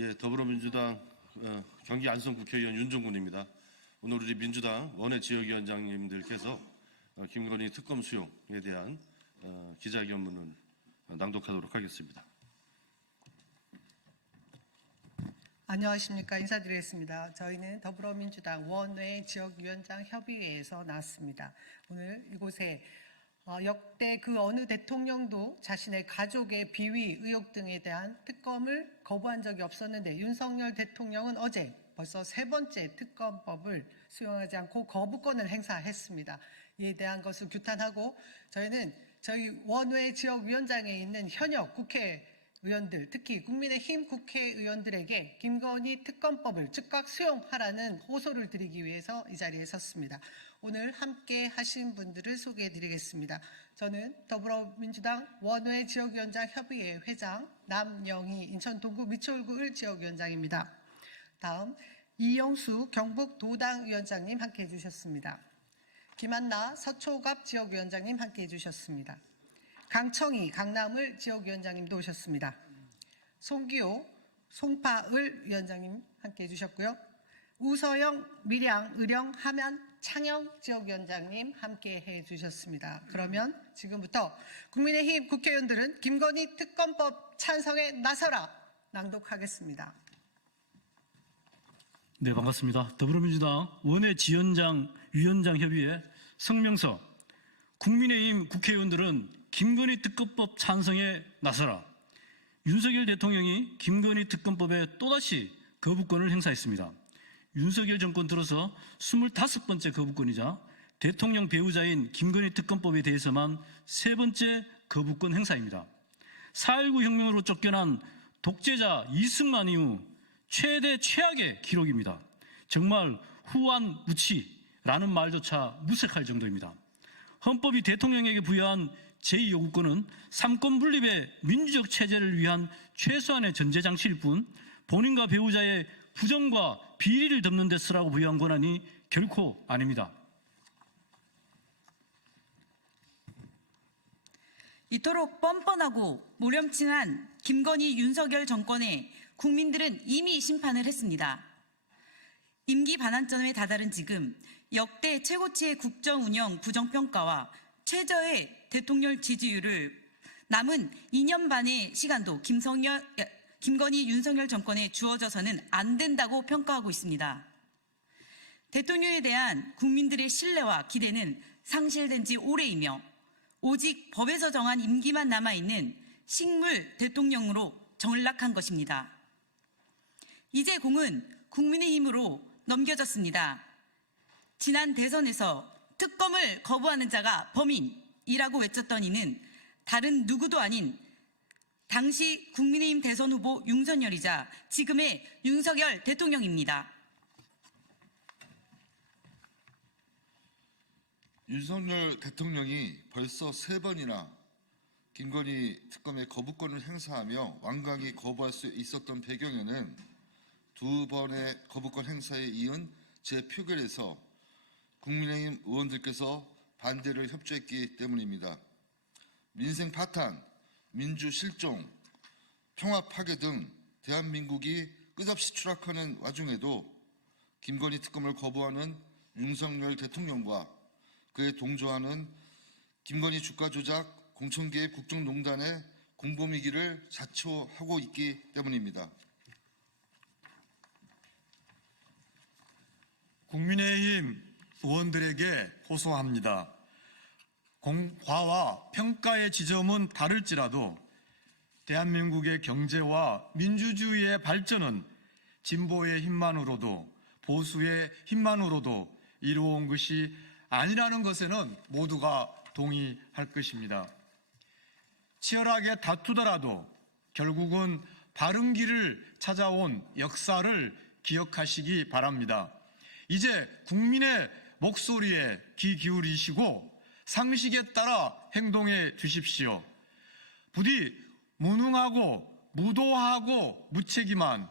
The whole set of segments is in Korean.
예, 더불어민주당 경기 안성 국회의원 윤종군입니다. 오늘 우리 민주당 원외 지역위원장님들께서 김건희 특검 수용에 대한 기자회견문을 낭독하도록 하겠습니다. 안녕하십니까. 인사드리겠습니다. 저희는 더불어민주당 원외 지역위원장 협의회에서 나왔습니다. 오늘 이곳에 역대 그 어느 대통령도 자신의 가족의 비위 의혹 등에 대한 특검을 거부한 적이 없었는데 윤석열 대통령은 어제 벌써 세 번째 특검법을 수용하지 않고 거부권을 행사했습니다. 이에 대한 것을 규탄하고 저희는 저희 원외 지역위원장에 있는 현역 국회의원들, 특히 국민의힘 국회의원들에게 김건희 특검법을 즉각 수용하라는 호소를 드리기 위해서 이 자리에 섰습니다. 오늘 함께 하신 분들을 소개해 드리겠습니다. 저는 더불어민주당 원외 지역위원장 협의회 회장 남영희 인천 동구 미추홀구 1지역위원장입니다. 다음 이영수 경북 도당 위원장님 함께 해주셨습니다. 김한나 서초갑 지역위원장님 함께 해주셨습니다. 강청희 강남을 지역위원장님도 오셨습니다. 송기호 송파을 위원장님 함께 해주셨고요. 우서영 밀양 의령 함양 창녕 지역위원장님 함께 해주셨습니다. 그러면 지금부터 국민의힘 국회의원들은 김건희 특검법 찬성에 나서라 낭독하겠습니다. 네, 반갑습니다. 더불어민주당 원외 위원장 협의회 성명서. 국민의힘 국회의원들은 김건희 특검법 찬성에 나서라. 윤석열 대통령이 김건희 특검법에 또다시 거부권을 행사했습니다. 윤석열 정권 들어서 25번째 거부권이자 대통령 배우자인 김건희 특검법에 대해서만 세 번째 거부권 행사입니다. 4.19 혁명으로 쫓겨난 독재자 이승만 이후 최대 최악의 기록입니다. 정말 후한무치라는 말조차 무색할 정도입니다. 헌법이 대통령에게 부여한 제2요구권은 삼권 분립의 민주적 체제를 위한 최소한의 전제장치일 뿐 본인과 배우자의 부정과 비리를 덮는 데 쓰라고 부여한 권한이 결코 아닙니다. 이토록 뻔뻔하고 무렴칭한 김건희 윤석열 정권에 국민들은 이미 심판을 했습니다. 임기 반환점에 다다른 지금 역대 최고치의 국정 운영 부정평가와 최저의 대통령 지지율을 남은 2년 반의 시간도 김건희 윤석열 정권에 주어져서는 안 된다고 평가하고 있습니다. 대통령에 대한 국민들의 신뢰와 기대는 상실된 지 오래이며 오직 법에서 정한 임기만 남아있는 식물 대통령으로 전락한 것입니다. 이제 공은 국민의힘으로 넘겨졌습니다. 지난 대선에서 특검을 거부하는 자가 범인이라고 외쳤던 이는 다른 누구도 아닌 당시 국민의힘 대선 후보 윤석열이자 지금의 윤석열 대통령입니다. 윤석열 대통령이 벌써 3번이나 김건희 특검의 거부권을 행사하며 완강히 거부할 수 있었던 배경에는 2번의 거부권 행사에 이은 재표결에서 국민의힘 의원들께서 반대를 협조했기 때문입니다. 민생 파탄, 민주 실종, 평화 파괴 등 대한민국이 끝없이 추락하는 와중에도 김건희 특검을 거부하는 윤석열 대통령과 그에 동조하는 김건희 주가 조작 공천개입 국정농단의 공범이기를 자초하고 있기 때문입니다. 국민의힘 의원들에게 호소합니다. 공과와 평가의 지점은 다를지라도 대한민국의 경제와 민주주의의 발전은 진보의 힘만으로도 보수의 힘만으로도 이루어온 것이 아니라는 것에는 모두가 동의할 것입니다. 치열하게 다투더라도 결국은 바른 길을 찾아온 역사를 기억하시기 바랍니다. 이제 국민의 목소리에 귀 기울이시고 상식에 따라 행동해 주십시오. 부디 무능하고 무도하고 무책임한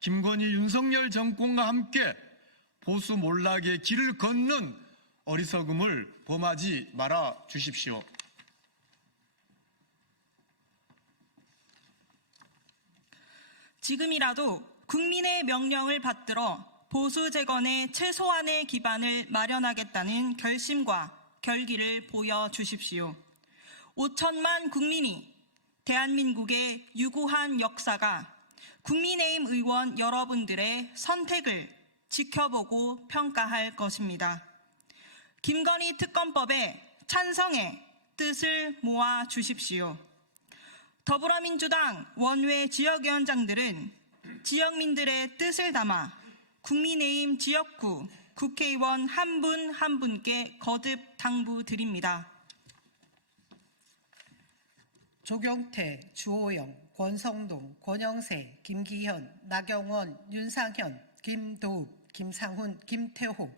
김건희 윤석열 정권과 함께 보수 몰락의 길을 걷는 어리석음을 범하지 말아 주십시오. 지금이라도 국민의 명령을 받들어 보수 재건의 최소한의 기반을 마련하겠다는 결심과 결기를 보여주십시오. 5천만 국민이 대한민국의 유구한 역사가 국민의힘 의원 여러분들의 선택을 지켜보고 평가할 것입니다. 김건희 특검법에 찬성의 뜻을 모아 주십시오. 더불어민주당 원외 지역위원장들은 지역민들의 뜻을 담아 국민의힘 지역구 국회의원 한 분 한 분께 거듭 당부드립니다. 조경태, 주호영, 권성동, 권영세, 김기현, 나경원, 윤상현, 김도읍, 김상훈, 김태호,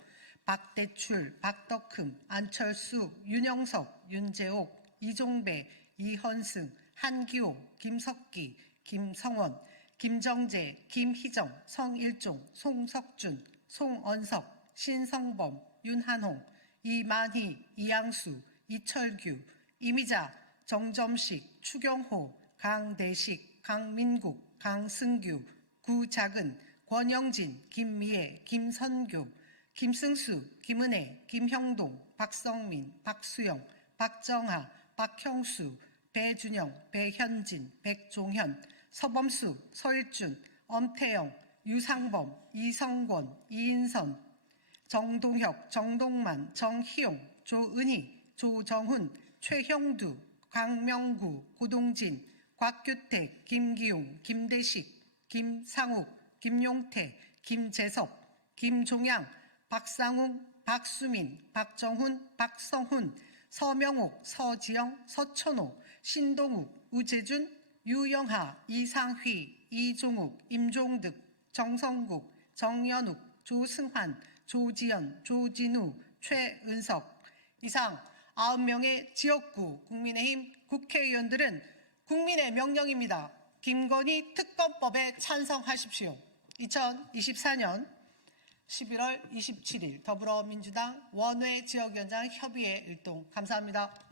박대출, 박덕흠, 안철수, 윤영석, 윤재옥, 이종배, 이헌승, 한기호, 김석기, 김성원, 김정재, 김희정, 성일종, 송석준, 송언석, 신성범, 윤한홍, 이만희, 이양수, 이철규, 이미자, 정점식, 추경호, 강대식, 강민국, 강승규, 구작은, 권영진, 김미애, 김선교, 김승수, 김은혜, 김형동, 박성민, 박수영, 박정하, 박형수, 배준영, 배현진, 백종현, 서범수, 서일준, 엄태영, 유상범, 이성권, 이인선, 정동혁, 정동만, 정희용, 조은희, 조정훈, 최형두, 강명구, 고동진, 곽규택, 김기용, 김대식, 김상욱, 김용태, 김재섭, 김종양, 박상웅, 박수민, 박정훈, 박성훈, 서명옥, 서지영, 서천호, 신동욱, 우재준, 유영하, 이상휘, 이종욱, 임종득, 정성국, 정연욱, 조승환, 조지연, 조진우, 최은석. 이상 9명의 지역구 국민의힘 국회의원들은 국민의 명령입니다. 김건희 특검법에 찬성하십시오. 2024년 11월 27일 더불어민주당 원외 지역위원장 협의회 일동 감사합니다.